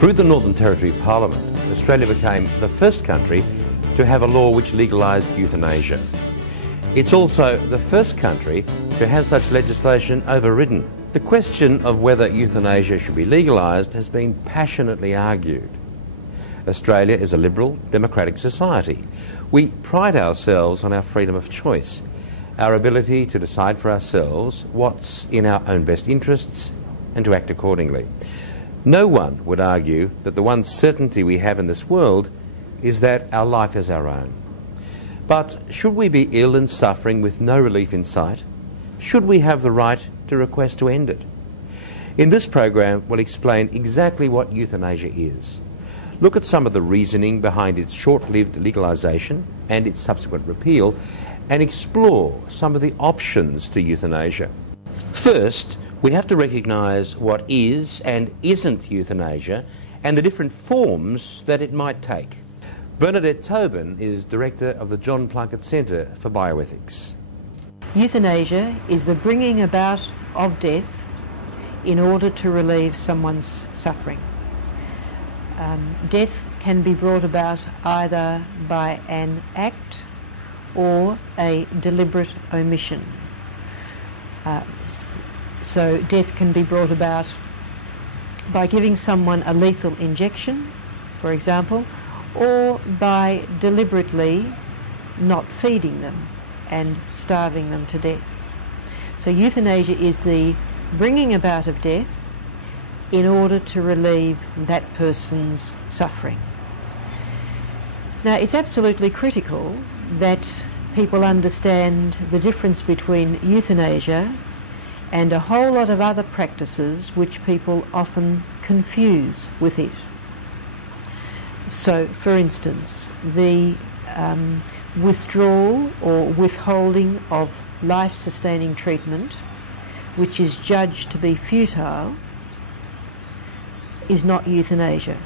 Through the Northern Territory Parliament, Australia became the first country to have a law which legalised euthanasia. It's also the first country to have such legislation overridden. The question of whether euthanasia should be legalised has been passionately argued. Australia is a liberal, democratic society. We pride ourselves on our freedom of choice, our ability to decide for ourselves what's in our own best interests and to act accordingly. No one would argue that the one certainty we have in this world is that our life is our own. But should we be ill and suffering with no relief in sight? Should we have the right to request to end it? In this program, we'll explain exactly what euthanasia is, look at some of the reasoning behind its short-lived legalisation and its subsequent repeal, and explore some of the options to euthanasia. First, we have to recognise what is and isn't euthanasia and the different forms that it might take. Bernadette Tobin is Director of the John Plunkett Centre for Bioethics. Euthanasia is the bringing about of death in order to relieve someone's suffering. Death can be brought about either by an act or a deliberate omission. So death can be brought about by giving someone a lethal injection, for example, or by deliberately not feeding them and starving them to death. So euthanasia is the bringing about of death in order to relieve that person's suffering. Now, it's absolutely critical that people understand the difference between euthanasia and a whole lot of other practices which people often confuse with it. So, for instance, the withdrawal or withholding of life-sustaining treatment, which is judged to be futile, is not euthanasia.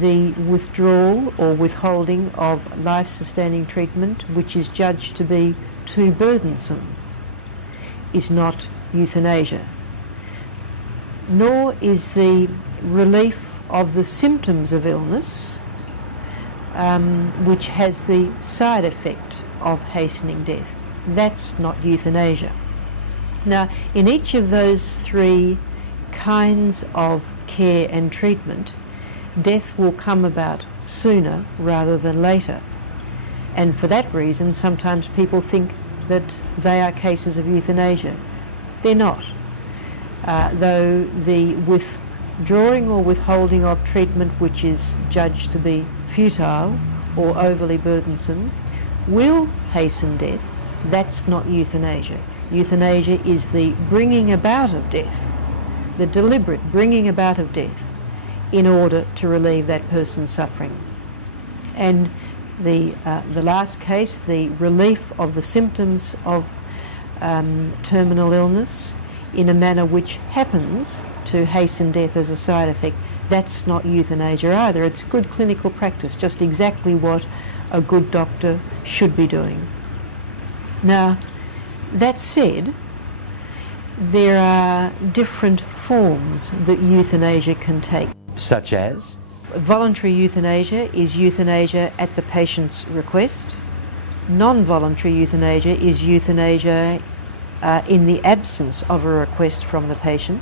The withdrawal or withholding of life-sustaining treatment, which is judged to be too burdensome, is not euthanasia. Nor is the relief of the symptoms of illness, which has the side effect of hastening death. That's not euthanasia. Now, in each of those three kinds of care and treatment, death will come about sooner rather than later. And for that reason, sometimes people think that they are cases of euthanasia. They're not. Though the withdrawing or withholding of treatment which is judged to be futile or overly burdensome will hasten death, that's not euthanasia. Euthanasia is the bringing about of death, the deliberate bringing about of death in order to relieve that person's suffering. And the last case, the relief of the symptoms of terminal illness in a manner which happens to hasten death as a side effect, that's not euthanasia either. It's good clinical practice, just exactly what a good doctor should be doing. Now, that said, there are different forms that euthanasia can take. Such as? Voluntary euthanasia is euthanasia at the patient's request. Non-voluntary euthanasia is euthanasia in the absence of a request from the patient.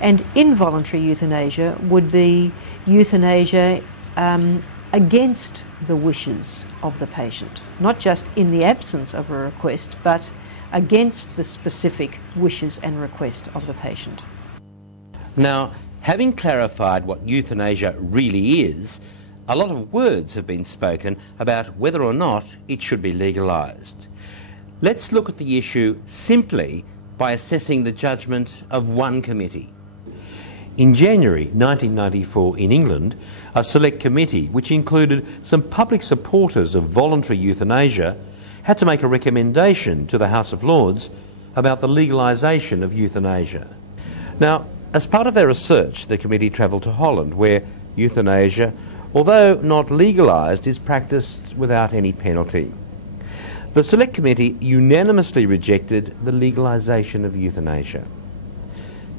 And involuntary euthanasia would be euthanasia against the wishes of the patient. Not just in the absence of a request, but against the specific wishes and request of the patient. Now, having clarified what euthanasia really is, a lot of words have been spoken about whether or not it should be legalised. Let's look at the issue simply by assessing the judgment of one committee. In January 1994 in England, a select committee, which included some public supporters of voluntary euthanasia, had to make a recommendation to the House of Lords about the legalisation of euthanasia. Now, as part of their research, the committee travelled to Holland, where euthanasia, although not legalised, is practised without any penalty. The Select Committee unanimously rejected the legalisation of euthanasia.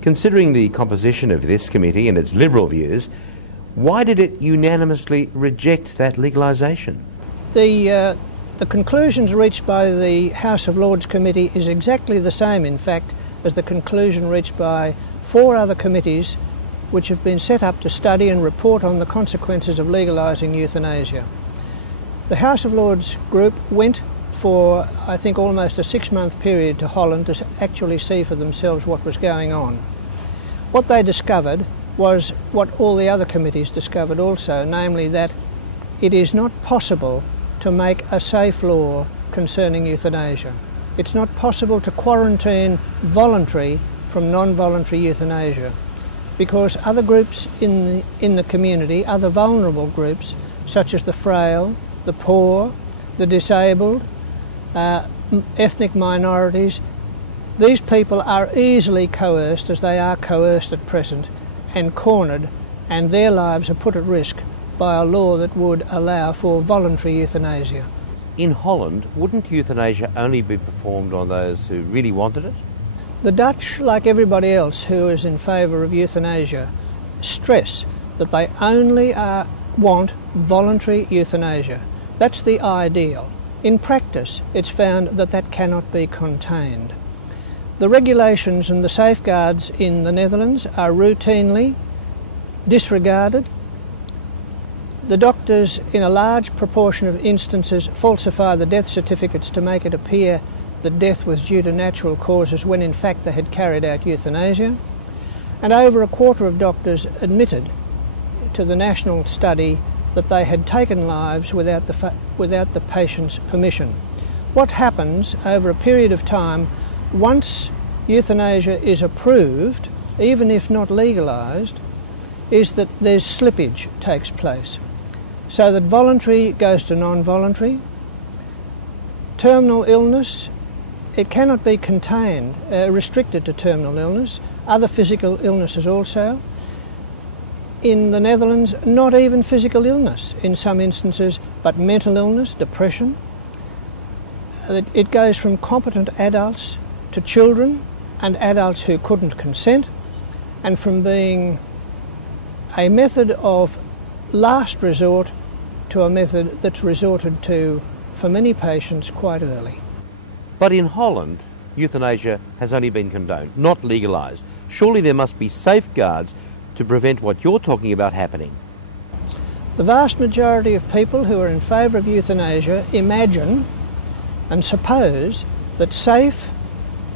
Considering the composition of this committee and its liberal views, why did it unanimously reject that legalisation? The conclusions reached by the House of Lords Committee is exactly the same, in fact, as the conclusion reached by 4 other committees which have been set up to study and report on the consequences of legalising euthanasia. The House of Lords group went for, I think, almost a 6-month period to Holland to actually see for themselves what was going on. What they discovered was what all the other committees discovered also, namely that it is not possible to make a safe law concerning euthanasia. It's not possible to quarantine voluntary from non-voluntary euthanasia, because other groups in the community, other vulnerable groups, such as the frail, the poor, the disabled, ethnic minorities, these people are easily coerced, as they are coerced at present, and cornered, and their lives are put at risk by a law that would allow for voluntary euthanasia. In Holland, wouldn't euthanasia only be performed on those who really wanted it? The Dutch, like everybody else who is in favour of euthanasia, stress that they only want voluntary euthanasia. That's the ideal. In practice, it's found that that cannot be contained. The regulations and the safeguards in the Netherlands are routinely disregarded. The doctors, in a large proportion of instances, falsify the death certificates to make it appear that death was due to natural causes when in fact they had carried out euthanasia. And over a quarter of doctors admitted to the national study that they had taken lives without the patient's permission. What happens over a period of time, once euthanasia is approved, even if not legalised, is that there's slippage takes place, so that voluntary goes to non-voluntary. Terminal illness, it cannot be contained, restricted to terminal illness, other physical illnesses also. In the Netherlands, not even physical illness in some instances, but mental illness, depression. It goes from competent adults to children and adults who couldn't consent, and from being a method of last resort to a method that's resorted to for many patients quite early. But in Holland, euthanasia has only been condoned, not legalised. Surely there must be safeguards to prevent what you're talking about happening. The vast majority of people who are in favour of euthanasia imagine and suppose that safe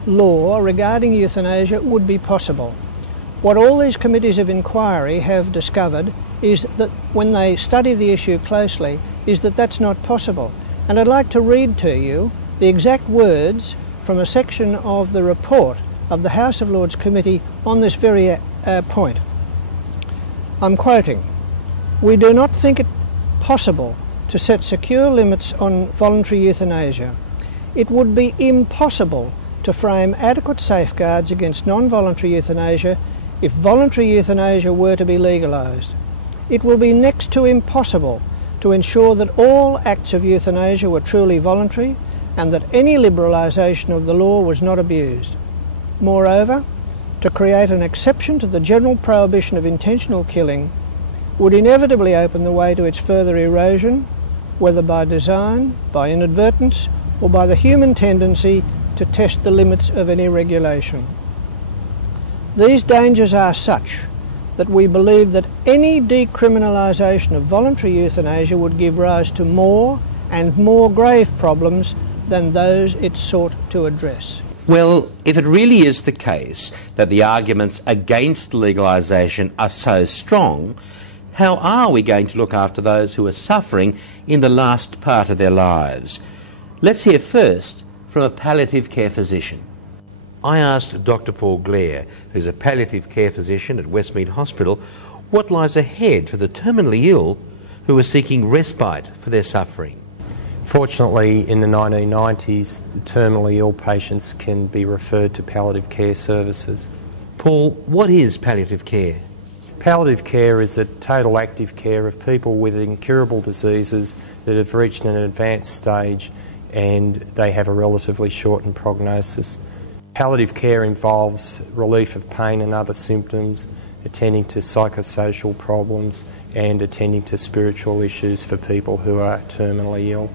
law regarding euthanasia would be possible. What all these committees of inquiry have discovered is that when they study the issue closely, is that that's not possible. And I'd like to read to you the exact words from a section of the report of the House of Lords Committee on this very point. I'm quoting, "We do not think it possible to set secure limits on voluntary euthanasia. It would be impossible to frame adequate safeguards against non-voluntary euthanasia if voluntary euthanasia were to be legalised. It will be next to impossible to ensure that all acts of euthanasia were truly voluntary and that any liberalisation of the law was not abused. Moreover, to create an exception to the general prohibition of intentional killing would inevitably open the way to its further erosion, whether by design, by inadvertence, or by the human tendency to test the limits of any regulation. These dangers are such that we believe that any decriminalisation of voluntary euthanasia would give rise to more and more grave problems than those it sought to address." Well, if it really is the case that the arguments against legalisation are so strong, how are we going to look after those who are suffering in the last part of their lives? Let's hear first from a palliative care physician. I asked Dr. Paul Glare, who's a palliative care physician at Westmead Hospital, what lies ahead for the terminally ill who are seeking respite for their suffering. Fortunately, in the 1990s, the terminally ill patients can be referred to palliative care services. Paul, what is palliative care? Palliative care is a total active care of people with incurable diseases that have reached an advanced stage and they have a relatively shortened prognosis. Palliative care involves relief of pain and other symptoms, attending to psychosocial problems and attending to spiritual issues for people who are terminally ill.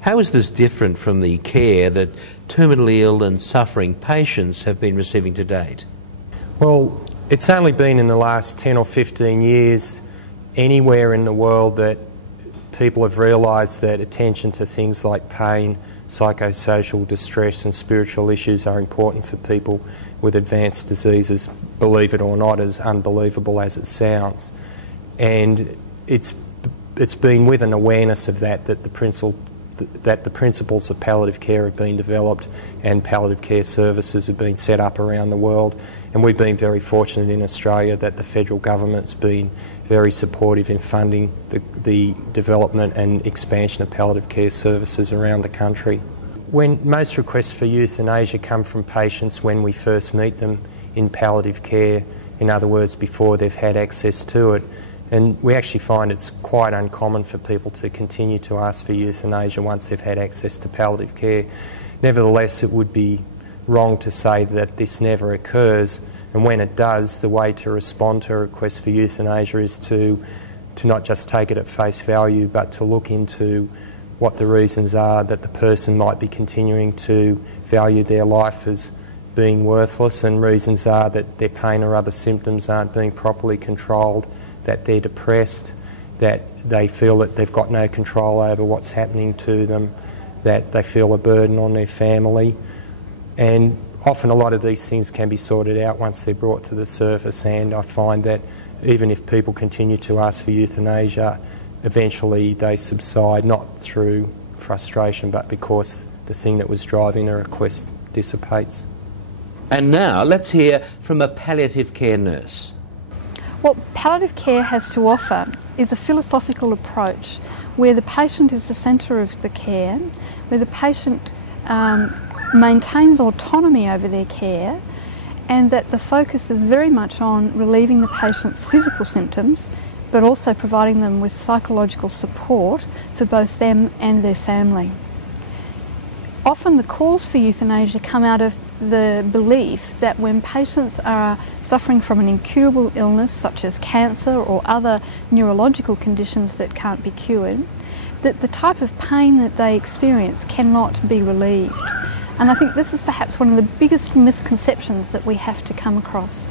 How is this different from the care that terminally ill and suffering patients have been receiving to date? Well, it's only been in the last 10 or 15 years anywhere in the world that people have realised that attention to things like pain, psychosocial distress and spiritual issues are important for people with advanced diseases, believe it or not, as unbelievable as it sounds. And it's been with an awareness of that the principles of palliative care have been developed and palliative care services have been set up around the world. And we've been very fortunate in Australia that the federal government's been very supportive in funding the development and expansion of palliative care services around the country. When most requests for euthanasia come from patients when we first meet them in palliative care, in other words, before they've had access to it, and we actually find it's quite uncommon for people to continue to ask for euthanasia once they've had access to palliative care. Nevertheless, it would be wrong to say that this never occurs, and when it does, the way to respond to a request for euthanasia is to not just take it at face value, but to look into what the reasons are that the person might be continuing to value their life as being worthless, and reasons are that their pain or other symptoms aren't being properly controlled, that they're depressed, that they feel that they've got no control over what's happening to them, that they feel a burden on their family. And often a lot of these things can be sorted out once they're brought to the surface, and I find that even if people continue to ask for euthanasia, eventually they subside, not through frustration, but because the thing that was driving the request dissipates. And now let's hear from a palliative care nurse. What palliative care has to offer is a philosophical approach where the patient is the centre of the care, where the patient maintains autonomy over their care, and that the focus is very much on relieving the patient's physical symptoms, but also providing them with psychological support for both them and their family. Often the calls for euthanasia come out of the belief that when patients are suffering from an incurable illness such as cancer or other neurological conditions that can't be cured, that the type of pain that they experience cannot be relieved. And I think this is perhaps one of the biggest misconceptions that we have to come across.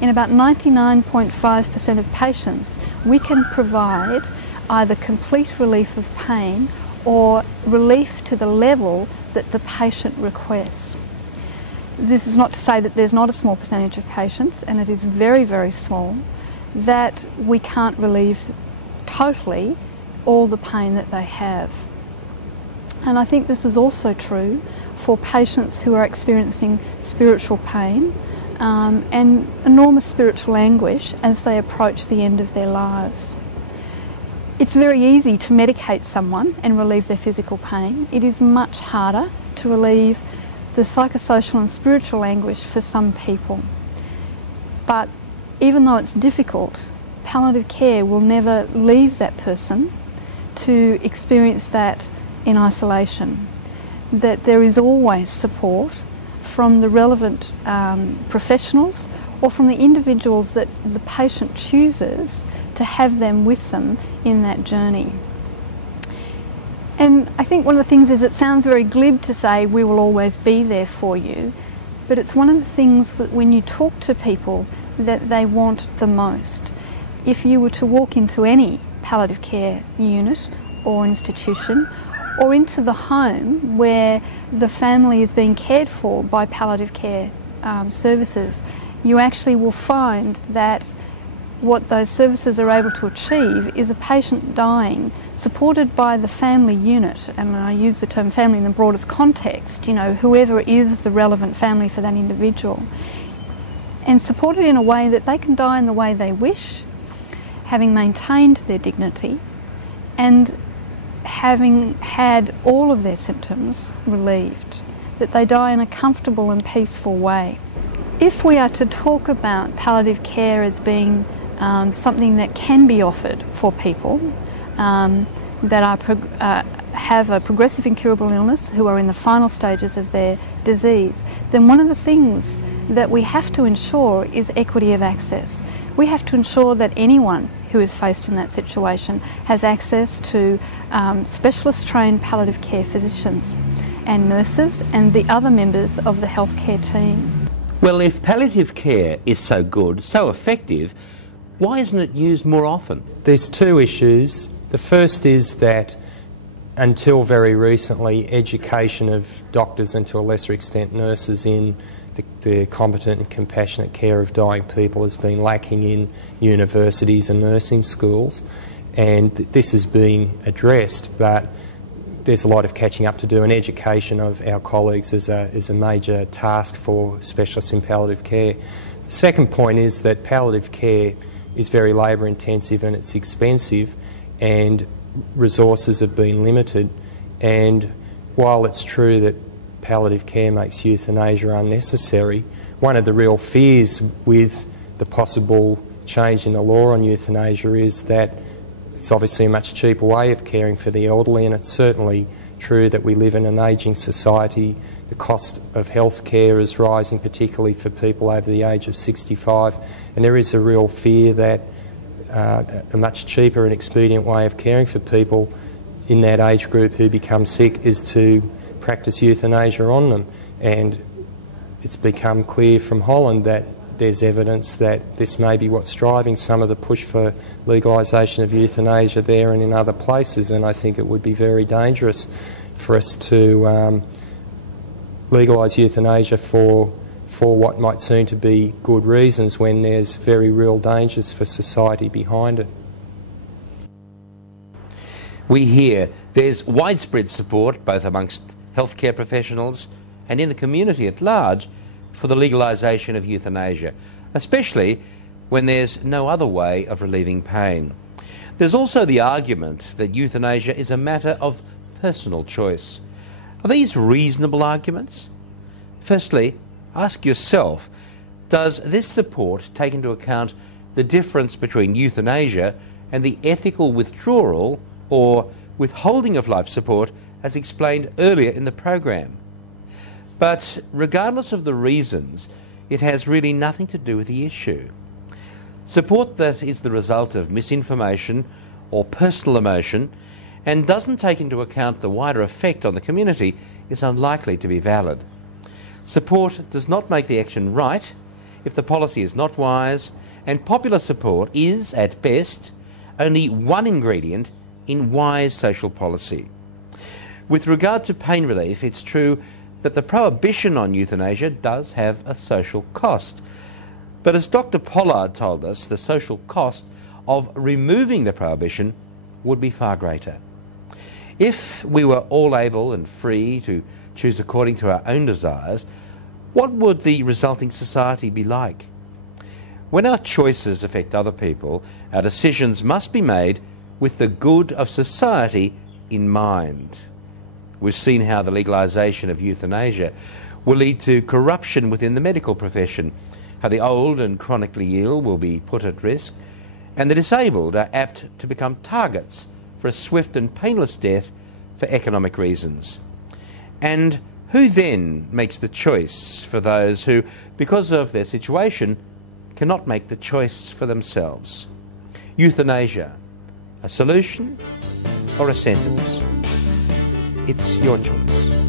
In about 99.5% of patients, we can provide either complete relief of pain or relief to the level that the patient requests. This is not to say that there's not a small percentage of patients, and it is very, very small, that we can't relieve totally all the pain that they have. And I think this is also true for patients who are experiencing spiritual pain and enormous spiritual anguish as they approach the end of their lives. It's very easy to medicate someone and relieve their physical pain. It is much harder to relieve the psychosocial and spiritual anguish for some people. But even though it's difficult, palliative care will never leave that person to experience that in isolation. That there is always support from the relevant professionals or from the individuals that the patient chooses to have them with them in that journey. And I think one of the things is, it sounds very glib to say we will always be there for you, but it's one of the things that when you talk to people that they want the most. If you were to walk into any palliative care unit or institution, or into the home where the family is being cared for by palliative care services, you actually will find that what those services are able to achieve is a patient dying supported by the family unit, and I use the term family in the broadest context, whoever is the relevant family for that individual, and supported in a way that they can die in the way they wish, having maintained their dignity and having had all of their symptoms relieved, that they die in a comfortable and peaceful way. If we are to talk about palliative care as being something that can be offered for people that are have a progressive incurable illness, who are in the final stages of their disease, then one of the things that we have to ensure is equity of access. We have to ensure that anyone who is faced in that situation has access to specialist trained palliative care physicians and nurses and the other members of the healthcare team. Well, if palliative care is so good, so effective, why isn't it used more often? There's two issues. The first is that until very recently, education of doctors and to a lesser extent nurses in the competent and compassionate care of dying people has been lacking in universities and nursing schools, and this is being addressed, but there's a lot of catching up to do, and education of our colleagues is a major task for specialists in palliative care. The second point is that palliative care is very labour intensive and it's expensive, and resources have been limited, and while it's true that palliative care makes euthanasia unnecessary, one of the real fears with the possible change in the law on euthanasia is that it's obviously a much cheaper way of caring for the elderly, and it's certainly true that we live in an ageing society. The cost of health care is rising, particularly for people over the age of 65, and there is a real fear that a much cheaper and expedient way of caring for people in that age group who become sick is to practice euthanasia on them. And it's become clear from Holland that there's evidence that this may be what's driving some of the push for legalisation of euthanasia there and in other places, and I think it would be very dangerous for us to legalise euthanasia for what might seem to be good reasons when there's very real dangers for society behind it. We hear there's widespread support both amongst healthcare professionals and in the community at large for the legalisation of euthanasia, especially when there's no other way of relieving pain. There's also the argument that euthanasia is a matter of personal choice. Are these reasonable arguments? Firstly, ask yourself, does this support take into account the difference between euthanasia and the ethical withdrawal or withholding of life support as explained earlier in the program? But regardless of the reasons, it has really nothing to do with the issue. Support that is the result of misinformation or personal emotion and doesn't take into account the wider effect on the community is unlikely to be valid. Support does not make the action right if the policy is not wise, and popular support is, at best, only one ingredient in wise social policy. With regard to pain relief, it's true that the prohibition on euthanasia does have a social cost. But as Dr. Pollard told us, the social cost of removing the prohibition would be far greater. If we were all able and free to choose according to our own desires, what would the resulting society be like? When our choices affect other people, our decisions must be made with the good of society in mind. We've seen how the legalisation of euthanasia will lead to corruption within the medical profession, how the old and chronically ill will be put at risk, and the disabled are apt to become targets for a swift and painless death for economic reasons. And who then makes the choice for those who, because of their situation, cannot make the choice for themselves? Euthanasia, a solution or a sentence? It's your choice.